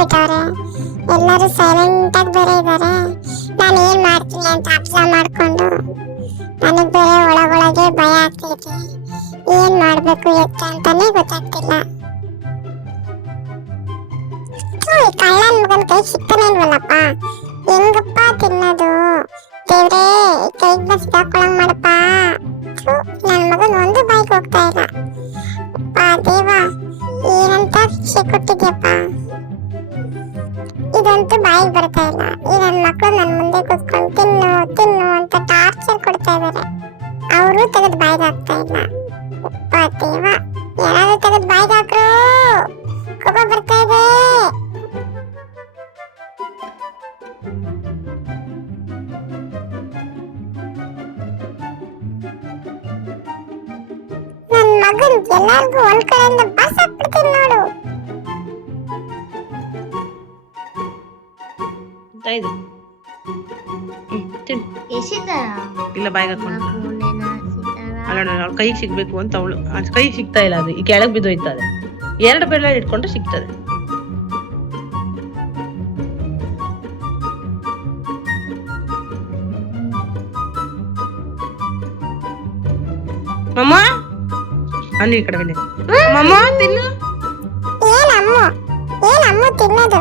ಮಲಗಿಸ್ಬಿಟ್ಟವ್ರೆ. ಎಲ್ಲರೂ ಸೈಲೆಂಟ್ ಆಗಿ ಬೇರೆ ಇದ್ದಾರೆ. ನಾನು ಏನ್ ಮಾಡ್ತೀನಿ ಅಂತ ಅಬ್ಸರ್ವ್ ಮಾಡ್ಕೊಂಡು ನನಗ್ ಬೇರೆ ಒಳಗೊಳಗೆ ಭಯ ಆಗ್ತೈತೆ. ಏನ್ ಮಾಡ್ಬೇಕು ಎತ್ತ ಅಂತಾನೆ ಗೊತ್ತಾಗ್ತಿಲ್ಲ. ಕಳ್ಳನ್ ಮಗನ್ ಕೈ ಸಿಗ್ತಾನೆ ಇಲ್ವಲ್ಲಪ್ಪ, ಹೆಂಗಪ್ಪ ತಿನ್ನೋದು? ದೇವ್ರೇ ಕೈಗೆ ಬಸ್ ಹಾಕೊಳಂಗ್ ಮಾಡಪ್ಪ. ನನ್ ಮಗನ್ ಒಂದು ಬಾಯ್ಗೆ ಹೋಗ್ತಾ ಇಲ್ಲ. ದೇವ ಏನಂತ ಶಿಕ್ಷೆ ಕೊಟ್ಟಿದ್ಯಪ್ಪ, ಇದಂತೂ ಬಾಯಿಗೆ ಬರ್ತಾ ಇಲ್ಲ. ಈ ನನ್ ಮಕ್ಕಳು ನನ್ ಮುಂದೆ ಕೂತ್ಕೊಂಡು ತಿನ್ನು ತಿನ್ನು ಅಂತ ಟಾರ್ಚರ್ ಕೊಡ್ತಾ ಇದಾರೆ. ಅವರು ತೆಗೆದು ಬಾಯಿಗೆ ಹಾಕ್ತಾ ಇಲ್ಲ. ದೇವ ಯಾರಾದ್ರೂ ತೆಗೆದು ಬಾಯಿಗೆ ಹಾಕ್ರು, ಕೋಪ ಬರ್ತಾ ಇದೆ. ನನ್ ಮಗನ್ ಎಲ್ಲಾರ್ಗು ಒಂದ್ ಕಡೆಯಿಂದ ಬಾಸ್ ಹಾಕ್ಬಿಡ್ತೀನಿ ನೋಡು. ಇಲ್ಲ ಬಾಯಿಗೆ ಹಾಕೊಂಡು ಅವಳ ಕೈಗೆ ಸಿಗ್ಬೇಕು ಅಂತ ಅವಳು ಕೈಗೆ ಸಿಗ್ತಾ ಇಲ್ಲ. ಅದು ಈ ಕೆಳಗ್ ಬಿದ್ದೋಯ್ತದೆ. 2 ಬೆರಳಲ್ಲಿ ಇಟ್ಕೊಂಡ್ರೆ ಸಿಗ್ತದೆ. ಮಮ್ಮ ಅಲ್ಲಿ ಈ ಕಡೆ ಬನ್ನಿ. ಮಮ್ಮ ತಿನ್ನು. ಏನಮ್ಮ ತಿನ್ನೋದು?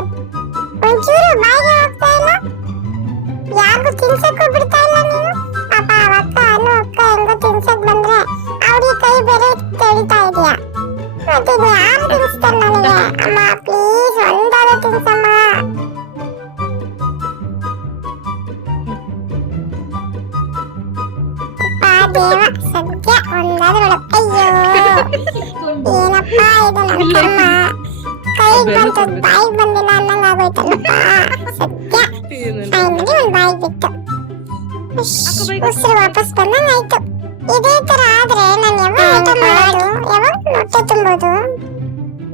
ಒಂಚೂರು ಬಾಯಿಗೆ ಹೋಗ್ತಾ ಇಲ್ಲ. ಯಾರಿಗೂ ತಿನ್ಸಕ್ಕೂ ಬಿಡ್ತಾ ಇಲ್ಲ ನೀನು. ಪಾಪ ಅವಕ್ಕ ಅಕ್ಕ ಹೆಂಗೋ ತಿನ್ಸಕ್ ಬಂದ್ರೆ ಅವ್ರಿಗೆ ಕೈ ಬೇರೆ ತೆಳಿತಾ ಇದೀಯ. ಮತ್ತೆ ಯಾರು ತಿನ್ಸ್ತಾರೆ ನನಗೆ? ಅಮ್ಮ ಪ್ಲೀಸ್ ಒಂದಾದ್ರೂ ತಿನ್ಸಮ್ಮ. ದೇವ ಸದ್ಯ ಒಂದಾದ್ರೂ. ಅಯ್ಯೋ ಏನಪ್ಪ ಇದು ನನ್ನ ಕರ್ಮ. ಕೈಗೆ ಬಂತು ಬಾಯಿಗೆ ಬಂದಿಲ್ಲ ಅನ್ನಂಗ ಆಗೋಯ್ತಲ್ಲಪ್ಪ. ಸದ್ಯ ಫೈನಲಿ ಒಂದ್ ಬಾಯಿಗೆ ಬಿತ್ತು. ಉಸಿರು ವಾಪಸ್ ಬಂದಂಗ ಆಯ್ತು. ಇದೇ ತರ ಆದ್ರೆ ನಾನು ಯಾವಾಗ ಊಟ ಮಾಡೋದು? ಯಾವಾಗ ಹೊಟ್ಟೆ ತುಂಬೋದು?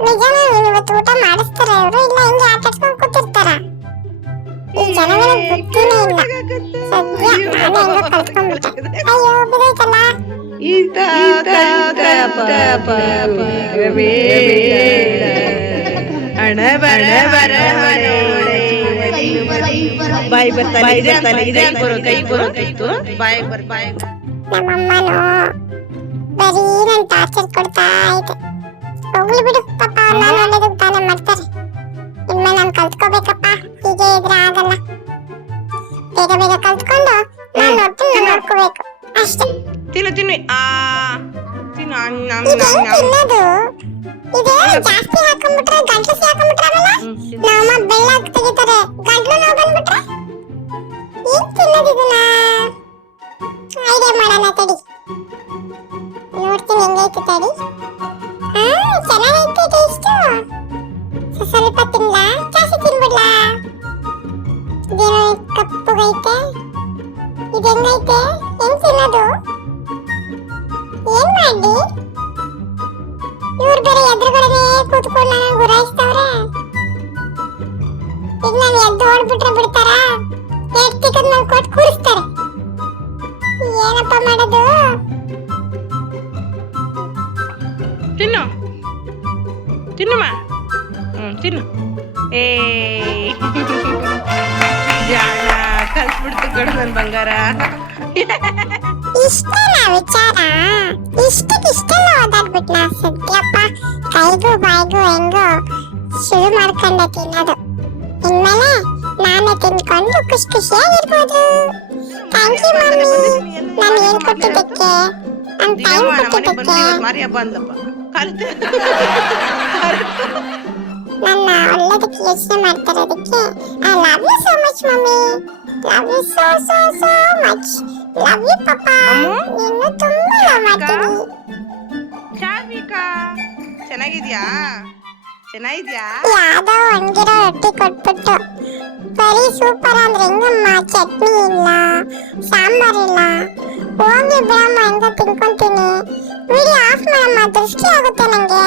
ನಿಜಾನ ಇವತ್ತು ಊಟ ಮಾಡಿಸ್ತಾರ ಇವರು, ಇಲ್ಲ ಹಿಂಗೆ ಆಟ ಆಡ್ಸ್ಕೊಂಡ್ ಕೂತಿರ್ತಾರ? ಈ ಜನಗಳಿಗೆ ಬುದ್ಧಿನೇ ಇಲ್ಲ. ಸದ್ಯ ನಾನು ಹೆಂಗೋ ಕಲ್ತ್ಕೊಂಡ್ಬಿಟ್ಟೆ. ಅಯ್ಯೋ ಬಿದೋಯ್ತಲ್ಲ. ಬಾಯಿ ಬರ್ತಾನೆ ಕೈ ಬರೋಕಿತ್ತು. ಬಾಯಿ ಬಾಯಿ ನಮ್ಮಮ್ಮನು ಬರೀ ನನ್ ಟಾರ್ಚರ್ ಕೊಡ್ತಾ ಐತೆ. ಹೋಗ್ಲಿ ಬಿಡು ಪಾಪ, ನಾನು ಒಳ್ಳೇದಕ್ಕೆ ತಾನೇ ಮಾಡ್ತಾರೆ. ಇನ್ಮೇಲೆ ನಾನು ಕಲ್ತ್ಕೋಬೇಕಪ್ಪ. ಹೀಗೆ ಇದ್ರೆ ಆಗಲ್ಲ. ಬೇಗ ಬೇಗ ಕಲ್ತ್ಕೊಂಡು ನಾನು ಹೊಟ್ಟೆ ನೋಡ್ಕೋಬೇಕು ಅಷ್ಟೇ. ತಿನ್ನು ತಿನ್ನು. ತಿನ್ನೋದು ಇದೇನು ಜಾಸ್ತಿ ಹಾಕೊಂಡ್ಬಿಟ್ರೆ ಗಂಟ್ಲು ಹಾಕೊಂಡ್ಬಿಟ್ರಲ್ಲ, ನಮ್ಮ ಬೆಳ್ಳಾಗ್ ತೆಗಿತಾರೆ. ಗಂಟ್ಲು ನೋವು ಬಂದ್ಬಿಟ್ರೆ ಏನ್ ತಿನ್ನೋದು? ಇದನ್ನ ಐಡಿಯಾ ಮಾಡೋಣ ತಡಿ, ನೋಡ್ತೀನಿ ಹೆಂಗೈತೆ ತಡಿ. ಚೆನ್ನಾಗೈತೆ ಟೇಸ್ಟು. ಸ್ವಲ್ಪ ತಿನ್ಲಾ, ಜಾಸ್ತಿ ತಿನ್ಬಿಡ್ಲಾ? ಇದೇನೋ ಕಪ್ಪುಗೈತೆ. ಇದು ಹೆಂಗೈತೆ? ಹೆಂಗ್ ತಿನ್ನೋದು? ಏನ್ ಮಾಡಿ? ಇವ್ರು ಬೇರೆ ಎದುರುಗಡೆನೆ ಕೂತ್ಕೊಂಡು ನಾನು ಗುರಾಯಿಸ್ತವ್ರೆ. ಈಗ ನಾನು ಎದ್ದು ಓಡ್ಬಿಟ್ರೆ ಬಿಡ್ತಾರ? ಎಷ್ಟು ಟಿಕೆಟ್ ಮೇಲೆ ಕೊಟ್ಟು ಕೂರಿಸ್ತಾರೆ. ಏನಪ್ಪ ಮಾಡೋದು? ತಿನ್ನು ತಿನ್ನುಮ್ಮ. ತಿನ್ನು. ಜಾಣ ಕಲ್ಸ್ಬಿಡ್ತು ಕಡ ನನ್ ಬಂಗಾರ. ಇಷ್ಟೇನಾ ವಿಚಾರ? ಇಷ್ಟಕ್ಕಿಷ್ಟೆಲ್ಲ ಓದಾಡ್ಬಿಟ್ನಾ? ಸದ್ಯಪ್ಪ ಕೈಗೂ ಬಾಯಿಗೂ ಹೆಂಗೋ ಶುರು ಮಾಡ್ಕೊಂಡೆ ತಿನ್ನೋದು. ಇನ್ಮೇಲೆ ನಾನೇ ತಿನ್ಕೊಂಡು ಖುಷಿ ಖುಷಿಯಾಗಿರ್ಬೋದು. ಥ್ಯಾಂಕ್ ಯು ಮಮ್ಮಿ, ನಾನು ಏನ್ ಕೊಟ್ಟಿದ್ದಕ್ಕೆ, ನನ್ನ ಟೈಮ್ ಕೊಟ್ಟಿದ್ದಕ್ಕೆ, ನನ್ನ ಒಳ್ಳೆದಕ್ಕೆ ಯೋಚನೆ ಮಾಡ್ತಿರೋದಕ್ಕೆ. I love you so much mummy. Love you so so so much. Love you papa. ನಿನ್ನ ತುಂಬಾ ಲವ್ ಮಾಡ್ತೀನಿ. ಚೆನ್ನಾಗಿದ್ಯಾ? ಯಾವ್ದೋ ಒಣಗಿರೋ ರೊಟ್ಟಿ ಕೊಟ್ಬಿಟ್ಟು ಬರೀ ಸೂಪರ್ ಅಂದ್ರೆ ಹೆಂಗಮ್ಮ? ಚಟ್ನಿ ಇಲ್ಲ, ಸಾಂಬಾರ್ ಇಲ್ಲ. ಹೋಗಿ ಬಿಡಮ್ಮ, ಹೆಂಗ ತಿನ್ಕೊಂತೀನಿ. ವಿಡಿಯೋ ಆಫ್ ಮಾಡಮ್ಮ, ದೃಷ್ಟಿ ಆಗುತ್ತೆ ನಂಗೆ.